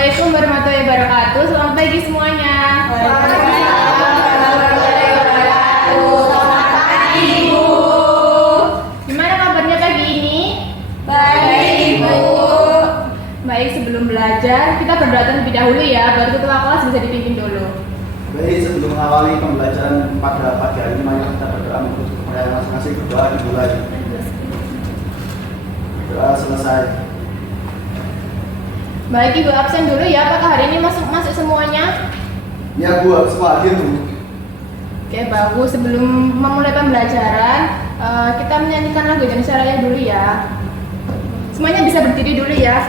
Assalamualaikum warahmatullahi wabarakatuh. Selamat pagi semuanya. Waalaikumsalam warahmatullahi wabarakatuh. Selamat pagi, Ibu. Gimana kabarnya pagi ini? Baik, Ibu. Baik, sebelum belajar kita berdoa terlebih dahulu ya, baru ketua kelas bisa dipimpin dulu. Baik, sebelum mengawali pembelajaran pada pagi hari ini, mari kita berdoa menuju kepada masing-masing. Berdoa dimulai. Doa selesai. Baik, Ibu absen dulu ya. Apakah hari ini masuk semuanya? Ya Bu, semua hadir Bu. Oke, bagus. Sebelum memulai pembelajaran, kita menyanyikan lagu Indonesia Raya dulu ya. Semuanya bisa berdiri dulu ya.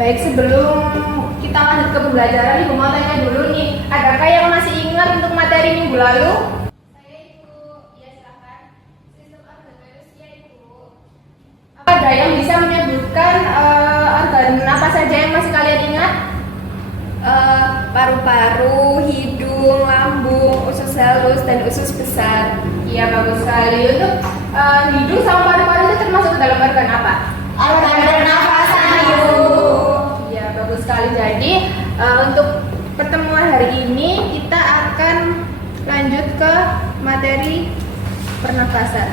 Baik, sebelum kita lanjut ke pembelajaran, Ibu mau tanya dulu nih, adakah yang masih ingat untuk materi minggu lalu? Saya Ibu, ya silakan. Sistem organ manusia Ibu. Apa ada yang bisa menyebutkan organ apa saja yang masih kalian ingat? Paru-paru, hidung, lambung, usus halus, dan usus besar. Iya, bagus sekali. Untuk hidung sama paru-paru itu termasuk ke dalam organ apa? Organ pernafasan, Ibu. Iya, bagus sekali. Jadi untuk pertemuan hari ini kita akan lanjut ke materi pernafasan.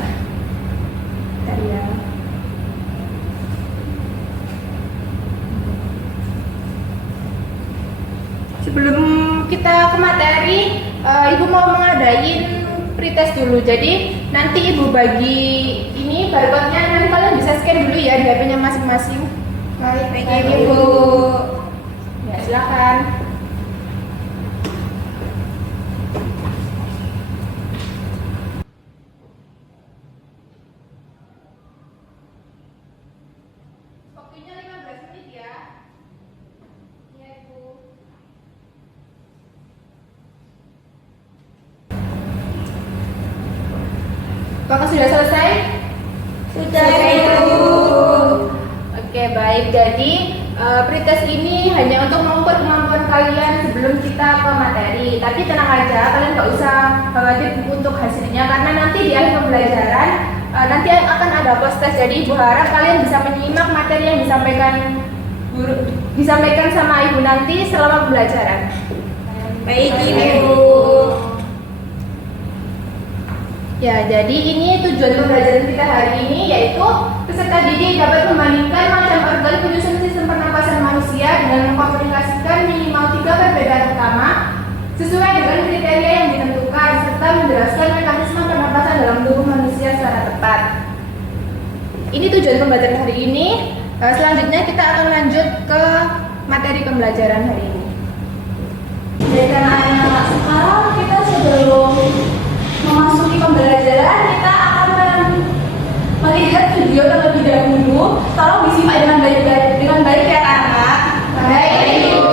Bentar ya. Sebelum kita ke materi, Ibu mau mengadain pretest dulu. Jadi nanti Ibu bagi ini barcode-nya, nanti kalian bisa scan dulu ya di HP-nya masing-masing. Baik, Ibu. Ya, silakan. Waktunya 15 menit ya. Iya, Ibu. Apakah sudah selesai? Sudah, Ibu. Oke, baik. Jadi pretest ini hanya untuk mengukur kemampuan kalian sebelum kita ke materi. Tapi tenang aja, kalian nggak usah khawatir untuk hasilnya karena nanti di akhir pembelajaran nanti akan ada post test. Jadi Ibu harap kalian bisa menyimak materi yang disampaikan sama Ibu nanti selama pembelajaran. Baik, Ibu. Ya, jadi ini tujuan pembelajaran kita hari ini yaitu peserta didik dapat membandingkan macam organ penyusun sistem pernapasan manusia dengan mengkomunikasikan minimal 3 perbedaan utama sesuai dengan kriteria yang ditentukan serta menjelaskan mekanisme pernapasan dalam tubuh manusia secara tepat. Ini tujuan pembelajaran hari ini. Selanjutnya kita akan lanjut ke materi pembelajaran hari ini. Jadi anak-anak, sekarang kita sebelum memasuki pembelajaran, kita akan melihat video terlebih dahulu. Tolong disimak dengan baik ya anak. Baik, Ibu.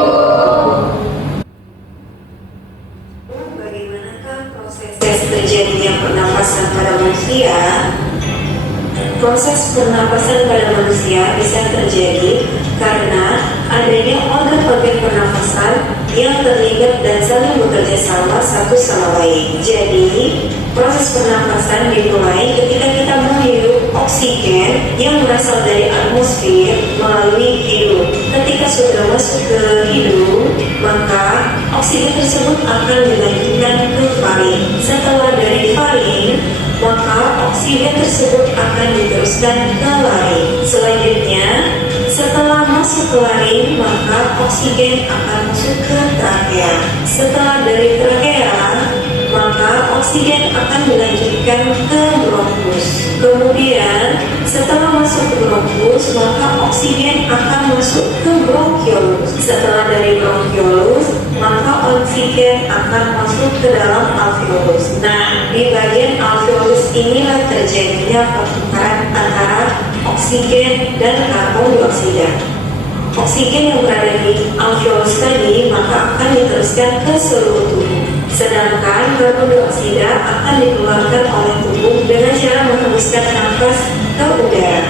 Bagaimanakah proses terjadinya pernapasan pada manusia? Proses pernapasan pada manusia bisa terjadi karena adanya organ-organ pernapasan yang terlibat dan saling bekerja sama satu sama lain. Jadi, proses pernapasan dimulai ketika kita menghirup oksigen yang berasal dari atmosfer melalui hidung. Ketika sudah masuk ke hidung, maka oksigen tersebut akan dilanjutkan ke faring. Setelah dari faring, maka oksigen tersebut akan diteruskan ke laring. Selanjutnya, setelah masuk ke laring, maka oksigen akan masuk ke trakea. Setelah dari trakea, maka oksigen akan dilanjutkan ke bronkus. Kemudian, setelah masuk ke bronkus, maka oksigen akan masuk ke bronkiolus. Setelah dari bronkiolus, maka oksigen akan masuk ke dalam alveolus. Nah, di bagian alveolus inilah terjadinya pertukaran antara oksigen dan karbon dioksida. Oksigen yang berada di alveolus tadi maka akan diteruskan ke seluruh tubuh. Sedangkan karbon dioksida akan dikeluarkan oleh tubuh dengan cara menghembuskan nafas ke udara.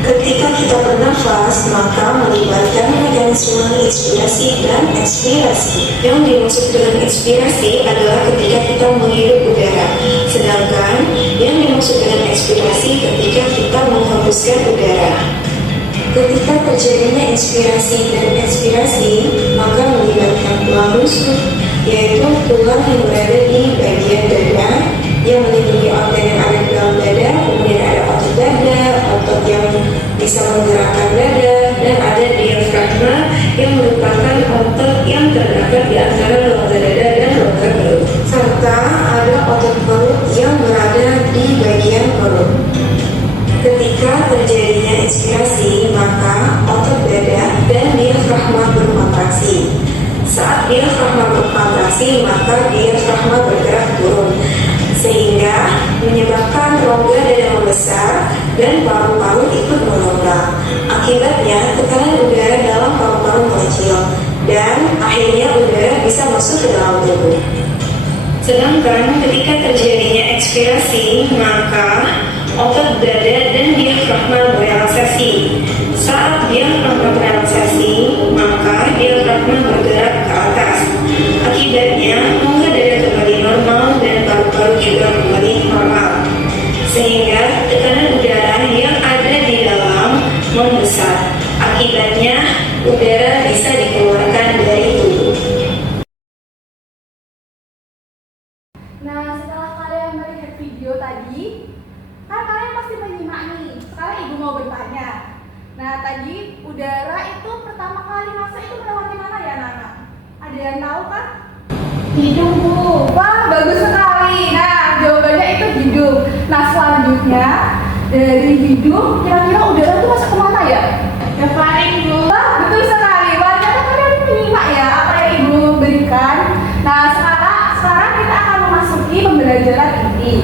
Ketika kita bernafas, maka melibatkan mekanisme inspirasi dan ekspirasi. Yang dimaksud dengan inspirasi adalah ketika kita menghirup udara, sedangkan yang dimaksud dengan ekspirasi ketika kita menghembuskan udara. Ketika terjadinya inspirasi dan ekspirasi, maka melibatkan tulang rusuk, yaitu tulang yang berada di bagian dada yang melindungi organ yang ada di dalam dada, kemudian ada otot dada, otot yang bisa menggerakkan dada, dan ada diafragma yang merupakan otot yang terdapat di antara rongga dada dan rongga perut, serta ada otot perut yang berada di bagian perut. Ketika terjadinya inspirasi, maka otot dada dan diafragma berkontraksi. Saat diafragma berkontraksi, maka diafragma bergerak turun, sehingga menyebabkan rongga dada membesar dan paru-paru ikut melonggar. Akibatnya, tekanan udara dalam paru-paru mengecil dan akhirnya udara bisa masuk ke dalam tubuh. Sedangkan ketika terjadinya ekspirasi, maka otot dada dan diafragma berelaksasi. Saat diafragma berelaksasi, maka diafragma bergerak ke atas. Akibatnya, rongga dada kembali normal dan paru-paru juga kembali normal. Sehingga tekanan udara yang ada di dalam membesar. Akibatnya, udara bisa dikeluarkan dari tubuh. Nah, setelah kalian melihat video tadi, kan kalian pasti menyimak nih. Sekarang ibu mau bertanya. Nah, tadi udara itu pertama kali masuk itu melewati mana ya, Nana? Ada yang tahu kan? Hidung, Bu. Wah, bagus sekali. Nah, jawabannya itu hidung. Nah, selanjutnya dari hidung, kira-kira udara itu masuk kemana ya? Ke faring, Bu. Wah, betul sekali. Wah, ternyata kalian menyimak ya apa yang ibu berikan. Nah, sekarang kita akan memasuki pembelajaran inti.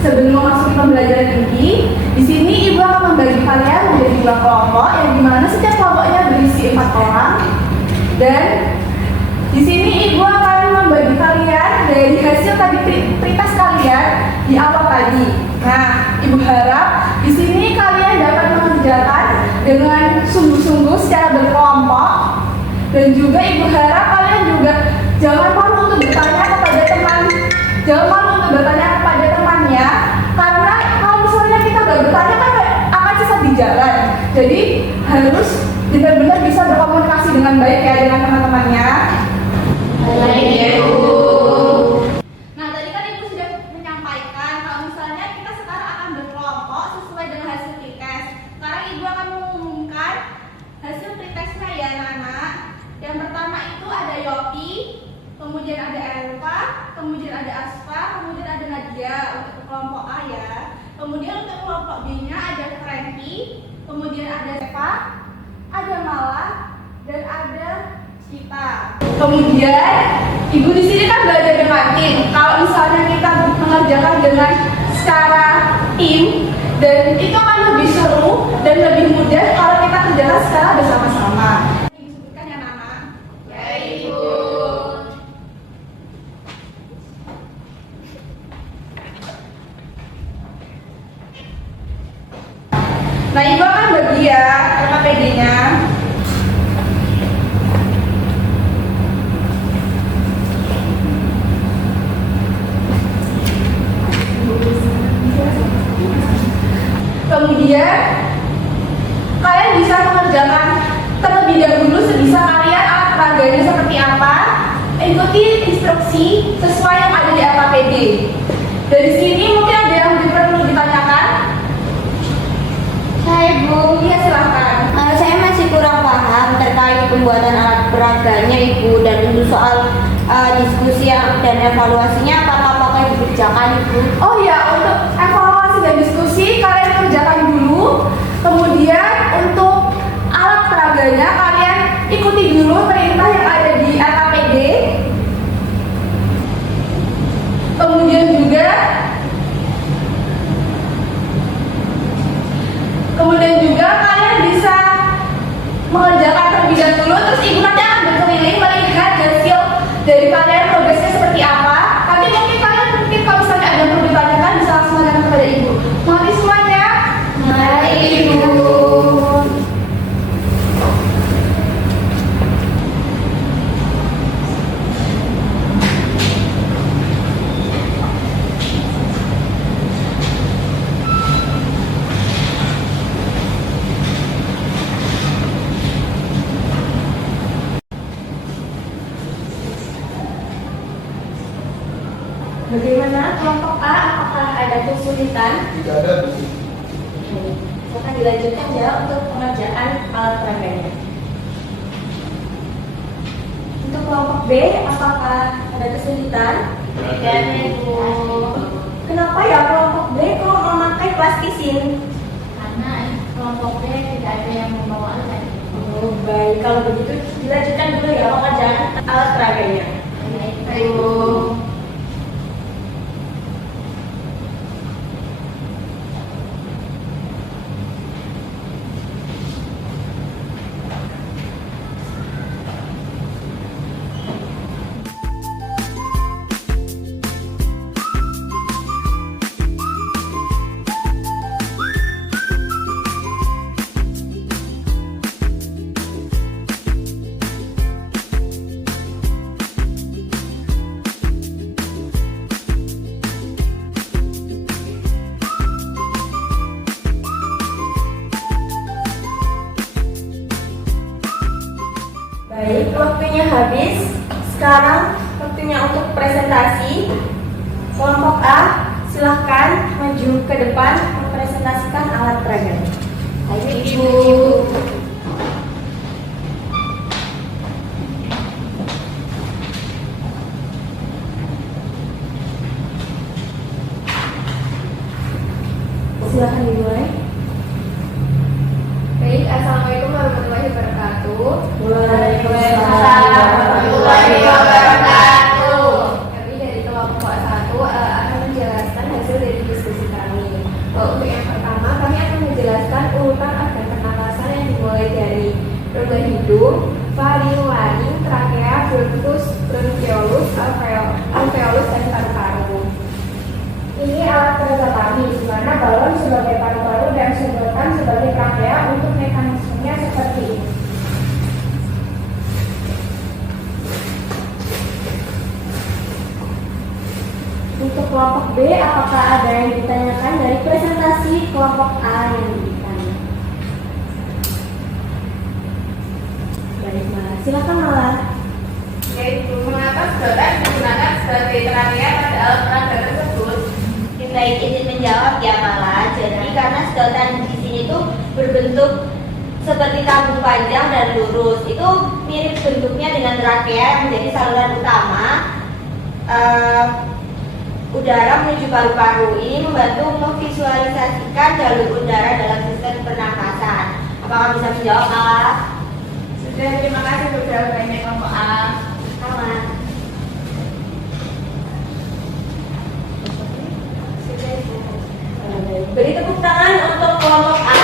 Sebelum memasuki pembelajaran inti, di sini ibu akan membagi kalian menjadi 2 kelompok yang dimana setiap kelompoknya berisi 4 orang. Dan di sini ibu akan membagi kalian dari hasil tadi pretest kalian di awal tadi. Nah, ibu harap di sini kalian dapat mengerjakan dengan sungguh-sungguh secara berkelompok. Dan juga ibu harap kalian juga jangan malu untuk bertanya kepada teman, jangan malu untuk bertanya kepada temannya, karena kalau misalnya kita gak bertanya kan akan sesat di jalan. Jadi harus benar-benar bisa berkomunikasi dengan baik ya dengan teman-temannya. Baik ya, Bu. Nah, tadi kan ibu sudah menyampaikan kalau misalnya kita sekarang akan berkelompok sesuai dengan hasil pretest. Sekarang ibu akan mengumumkan hasil pretestnya ya, Nana. Yang pertama itu ada Yopi, kemudian ada Elva, kemudian ada Asfa, kemudian ada Nadia untuk kelompok A ya. Kemudian untuk kelompok B-nya ada Frankie, kemudian ada Eva, ada Mala, dan ada Cita. Kemudian ibu di sini kan belajar dengan tim. Kalau misalnya kita mengerjakan dengan secara tim, dan itu akan lebih seru dan lebih mudah kalau kita kerjakan secara bersama-sama. Disebutkan ya, Nana. Ya, Ibu. Nah, ibu akan bagi ya KPD-nya. Kemudian kalian bisa mengerjakan terlebih dahulu sebisa kalian alat peraganya seperti apa. Ikuti instruksi sesuai yang ada di AKPD. Dari sini mungkin ada yang perlu ditanyakan. Saya, Bu. Iya, silahkan. Saya masih kurang paham terkait pembuatan alat peraganya, Ibu, dan untuk soal diskusi dan evaluasinya apakah pakai dikerjakan, Ibu? Oh ya, untuk evaluasi dan diskusi kalian kerjakan dulu. Kemudian untuk alat peraganya kalian ikuti dulu perintah yang ada di AKPD. Kemudian juga kalian bisa mengerjakan terlebih dahulu, terus ibu nanti akan berkeliling melihat hasil dari kalian progresnya seperti apa. Bagaimana kelompok A? Apakah ada kesulitan? Tidak ada, Bu. Akan dilanjutkan ya untuk pengerjaan alat peraganya. Untuk kelompok B, apakah ada kesulitan? Tidak ada, Ibu. Kenapa ya kelompok B kok memakai plastisin? Karena kelompok B tidak ada yang membawa alat. Oh, baik, kalau begitu dilanjutkan dulu ya pengerjaan alat peraganya. Baik, Bu. Baik, waktunya habis. Sekarang waktunya untuk presentasi. Kelompok A, silahkan maju ke depan mempresentasikan alat peraganya. Ayo, Ibu. Silahkan dimulai. Baik, Assalamualaikum warahmatullahi wabarakatuh. Waalaikumsalam warahmatullahi wabarakatuh. Kami dari kelompok 1 akan menjelaskan hasil dari diskusi kami. Untuk yang pertama, kami akan menjelaskan urutan organ pernapasan yang dimulai dari rongga hidung, faring, trakea, bronkus, bronkiolus, alveolus, dan paru-paru. Ini alat peraga kami, di mana balon sebagai paru-paru dan sedotan sebagai trakea untuk mekanismenya seperti ini. Untuk kelompok B, apakah ada yang ditanyakan dari presentasi kelompok A yang ditanya? Baik, Mala. Silakan, Mala. Yaitu mengapa sedotan digunakan sebagai trakea pada alat peraga tersebut? Baik, izin menjawab ya Mala. Jadi karena sedotan di sini tuh berbentuk seperti tabung panjang dan lurus. Itu mirip bentuknya dengan trakea yang menjadi saluran utama udara menuju paru-paru. Ini membantu memvisualisasikan jalur udara dalam sistem pernafasan. Apakah bisa menjawab, Mala? Sudah, terima kasih untuk jawabannya kelompok A. Sama. Beri tepuk tangan untuk kelompok A.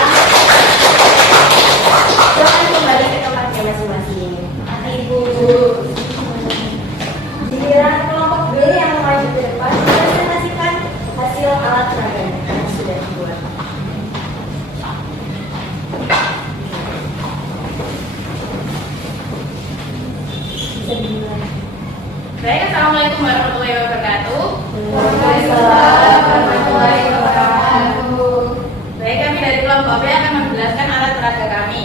Silakan kembali ke tempatnya masing-masing. Makasih, Ibu. Giliran kelompok B yang maju ke depan mempresentasikan hasil alat peraganya yang sudah dibuat. Bisa dimulai. Baik, Assalamualaikum warahmatullahi wabarakatuh. Waalaikumsalam warahmatullahi wabarakatuh. Baik, kami dari kelompok B akan menjelaskan alat peraga kami.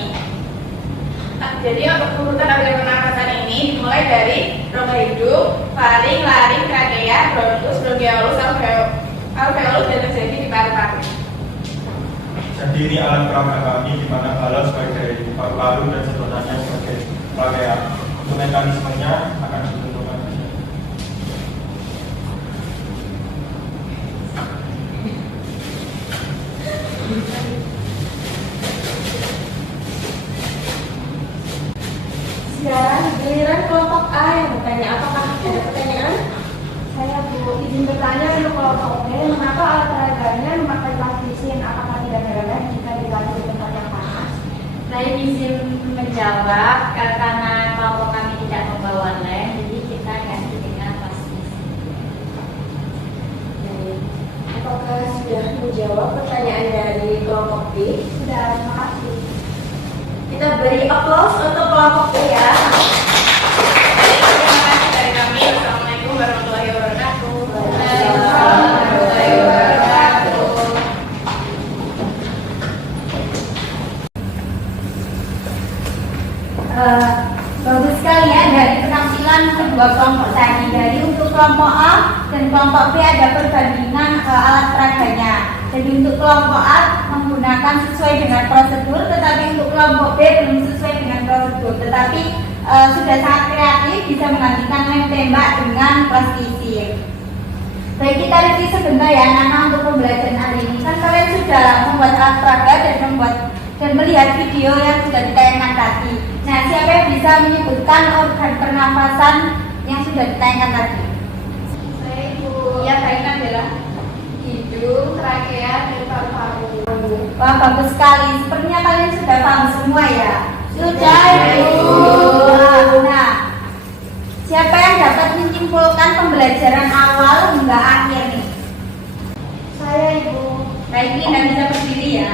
Jadi untuk urutan organ pernafasan ini dimulai dari rongga hidung, faring, laring, trakea, bronkus, bronkiolus, alveolus, dan terjadi di paru-paru. Jadi ini alat peraga kami di mana balon sebagai paru-paru dan sedotannya sebagai trakea. Untuk mekanismenya akan ditentukan. Sekarang giliran kelompok A yang bertanya. Apakah ada pertanyaan? Saya Bu, izin bertanya untuk kelompok B, mengapa alat peraganya memakai plastisin? Apakah tidak heran jika dilatih di tempat yang panas? Saya izin menjawab karena kelompok kami tidak membawa lem, jadi kita ganti dengan plastis. Baik. Apakah sudah menjawab pertanyaan dari kelompok B? Sudah, terima kasih. Kita beri aplaus untuk kelompok B ya. Terima kasih dari kami. Assalamualaikum warahmatullahi wabarakatuh. Waalaikumsalam warahmatullahi wabarakatuh. Bagus sekali ya dari penampilan kedua kelompok tadi. Dari untuk kelompok A dan kelompok B nanti ada perbandingan alat peraganya. Jadi untuk kelompok A menggunakan sesuai dengan prosedur, tetapi untuk kelompok B belum sesuai dengan prosedur. Tetapi sudah sangat kreatif, bisa menggantikan lem tembak dengan plastisir. Baik, kita review sebentar ya anak-anak untuk pembelajaran hari ini. Kan kalian sudah membuat alat peraga dan melihat video yang sudah ditayangkan tadi. Nah, siapa yang bisa menyebutkan organ pernafasan yang sudah ditayangkan tadi? Saya Ibu. Ya, baik adalah Hidung, trakea, dan paru-paru. wah, bagus sekali. Sepertinya kalian sudah paham semua ya. Sudah, Ibu. Nah, siapa yang dapat menyimpulkan pembelajaran awal hingga akhir nih? Saya Ibu. Baik, ini Anda bisa berdiri ya.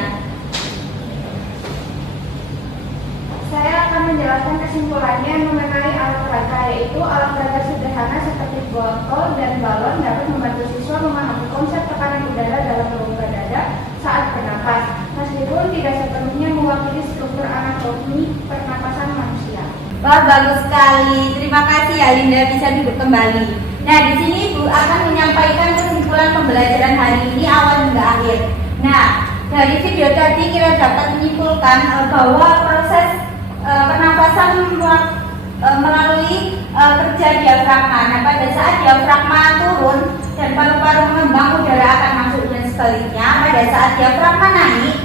Saya akan menjelaskan kesimpulannya mengenai alat peraga, yaitu alat peraga sederhana seperti botol dan balon dapat membantu siswa memahami konsep tekanan udara dalam rongga dada saat bernapas, meskipun tidak sepenuhnya mewakili struktur anatomi pernapasan manusia. Wah, bagus sekali. Terima kasih ya Linda, bisa duduk kembali. Nah, di sini Ibu akan menyampaikan kesimpulan pembelajaran hari ini awal hingga akhir. Nah, dari video tadi kita dapat menyimpulkan bahwa proses pernapasan melalui kerja diafragma. Nah, pada saat diafragma turun dan paru-paru mengembang, udara akan masuk, dan sebaliknya pada saat diafragma naik,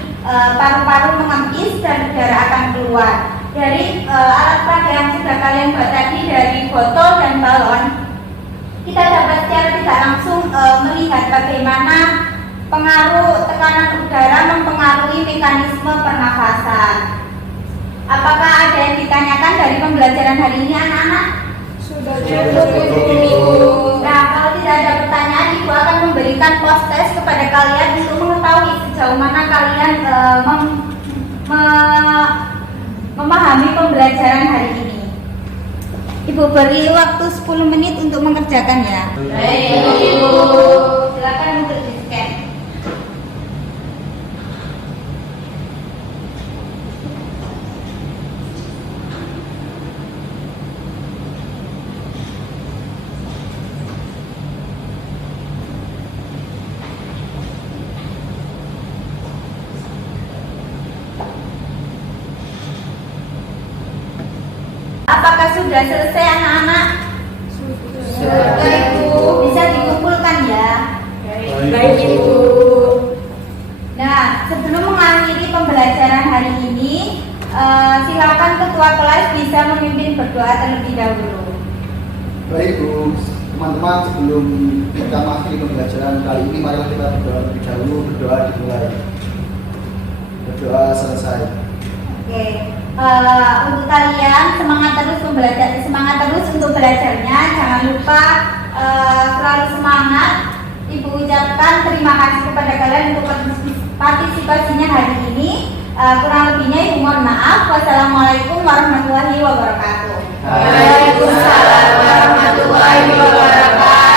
paru-paru mengempis dan udara akan keluar. Dari alat peraga yang sudah kalian buat tadi, dari botol dan balon, kita dapat secara tidak langsung melihat bagaimana pengaruh tekanan udara mempengaruhi mekanisme pernafasan. Apakah ada yang ditanyakan dari pembelajaran hari ini anak-anak? Sudah Ibu. Nah, kalau tidak ada pertanyaan, Ibu akan memberikan post test kepada kalian untuk mengetahui sejauh mana kalian memahami pembelajaran hari ini. Ibu beri waktu 10 menit untuk mengerjakan ya. Baik, Ibu. Silakan untuk di-scan. Apakah sudah selesai anak-anak? Sudah Ibu. Bisa dikumpulkan ya. Baik, Ibu. Nah, sebelum mengakhiri pembelajaran hari ini, silakan ketua kelas bisa memimpin berdoa terlebih dahulu. Baik Bu, teman-teman, sebelum kita mengakhiri pembelajaran kali ini, marilah kita berdoa terlebih dahulu. Berdoa dimulai. Berdoa selesai. Oke, untuk kalian semangat terus untuk belajarnya. Jangan lupa selalu semangat. Ibu ucapkan terima kasih kepada kalian untuk partisipasinya hari ini. Kurang lebihnya Ibu mohon maaf. Wassalamualaikum warahmatullahi wabarakatuh. Waalaikumsalam warahmatullahi wabarakatuh.